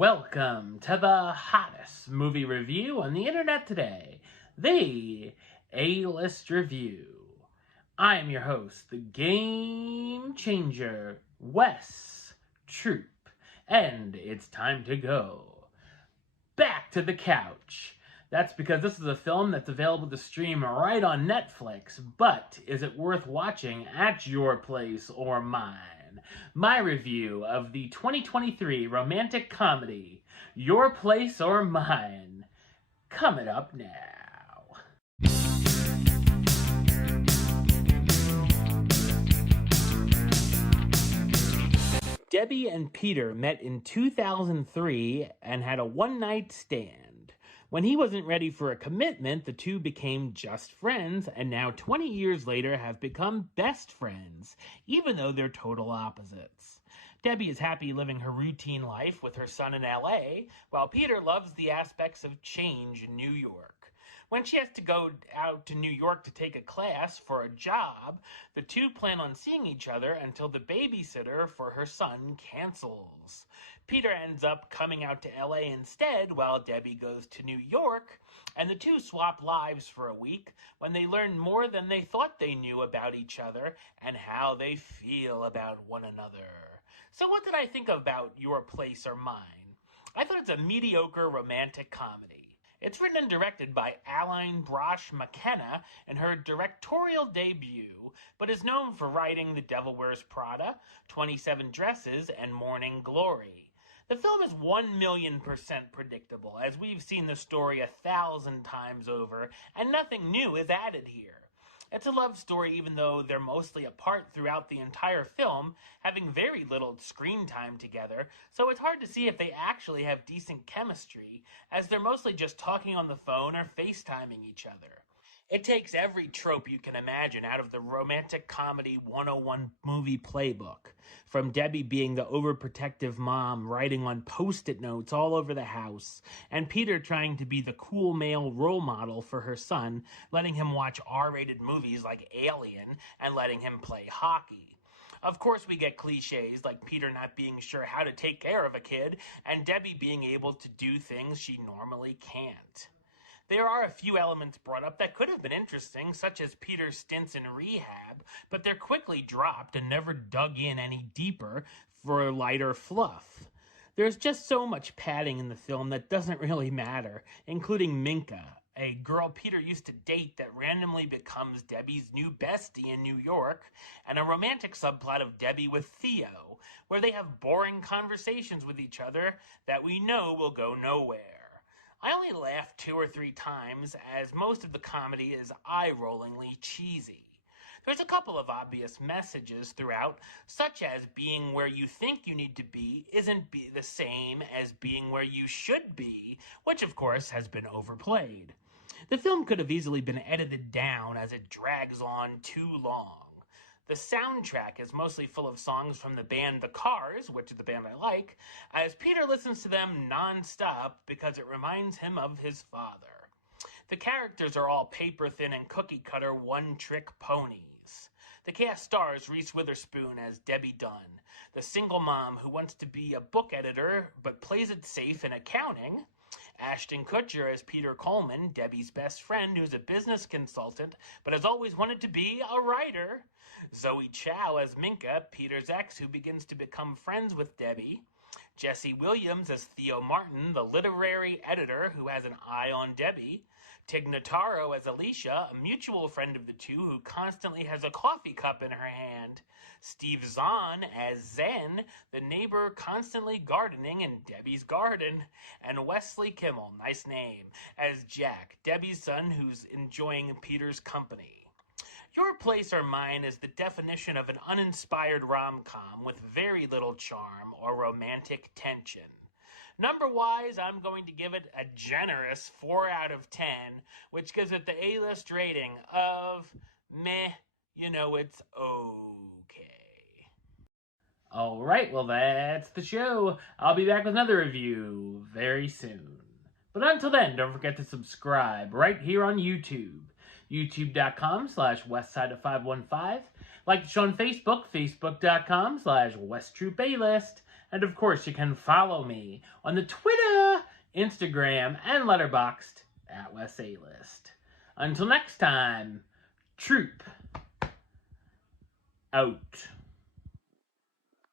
Welcome to the hottest movie review on the internet today, the A-List Review. I am your host, the Game Changer, Wes Troop, and it's time to go back to the couch. That's because this is a film that's available to stream right on Netflix, but is it worth watching at your place or mine? My review of the 2023 romantic comedy, Your Place or Mine, coming up now. Debbie and Peter met in 2003 and had a one-night stand. When he wasn't ready for a commitment, the two became just friends, and now 20 years later have become best friends, even though they're total opposites. Debbie is happy living her routine life with her son in LA, while Peter loves the aspects of change in New York. When she has to go out to New York to take a class for a job, the two plan on seeing each other until the babysitter for her son cancels. Peter ends up coming out to LA instead while Debbie goes to New York, and the two swap lives for a week when they learn more than they thought they knew about each other and how they feel about one another. So what did I think about Your Place or Mine? I thought it's a mediocre romantic comedy. It's written and directed by Aline Brosh McKenna in her directorial debut, but is known for writing The Devil Wears Prada, 27 Dresses, and Morning Glory. The film is 1,000,000% predictable, as we've seen the story 1,000 times over, and nothing new is added here. It's a love story even though they're mostly apart throughout the entire film, having very little screen time together, so it's hard to see if they actually have decent chemistry, as they're mostly just talking on the phone or FaceTiming each other. It takes every trope you can imagine out of the romantic comedy 101 movie playbook. From Debbie being the overprotective mom writing on post-it notes all over the house, and Peter trying to be the cool male role model for her son, letting him watch R-rated movies like Alien and letting him play hockey. Of course, we get cliches like Peter not being sure how to take care of a kid and Debbie being able to do things she normally can't. There are a few elements brought up that could have been interesting, such as Peter's stints in rehab, but they're quickly dropped and never dug in any deeper for lighter fluff. There's just so much padding in the film that doesn't really matter, including Minka, a girl Peter used to date that randomly becomes Debbie's new bestie in New York, and a romantic subplot of Debbie with Theo, where they have boring conversations with each other that we know will go nowhere. I only laughed 2 or 3 times, as most of the comedy is eye-rollingly cheesy. There's a couple of obvious messages throughout, such as being where you think you need to be isn't the same as being where you should be, which of course has been overplayed. The film could have easily been edited down as it drags on too long. The soundtrack is mostly full of songs from the band The Cars, which is the band I like, as Peter listens to them non-stop because it reminds him of his father. The characters are all paper-thin and cookie-cutter one-trick ponies. The cast stars Reese Witherspoon as Debbie Dunn, the single mom who wants to be a book editor but plays it safe in accounting, Ashton Kutcher as Peter Coleman, Debbie's best friend who's a business consultant but has always wanted to be a writer, Zoe Chow as Minka, Peter's ex who begins to become friends with Debbie, Jesse Williams as Theo Martin, the literary editor who has an eye on Debbie, Tig Notaro as Alicia, a mutual friend of the two who constantly has a coffee cup in her hand, Steve Zahn as Zen, the neighbor constantly gardening in Debbie's garden, and Wesley Kimmel, nice name, as Jack, Debbie's son who's enjoying Peter's company. Your Place or Mine is the definition of an uninspired rom-com with very little charm or romantic tension. Number-wise, I'm going to give it a generous 4 out of 10, which gives it the A-list rating of meh, it's okay. Alright, well that's the show. I'll be back with another review very soon. But until then, don't forget to subscribe right here on YouTube. YouTube.com/Westside515. Like the show on Facebook, Facebook.com/WestTroopAlist. And of course, you can follow me on the Twitter, Instagram, and Letterboxd at Wes A List. Until next time, Troop out.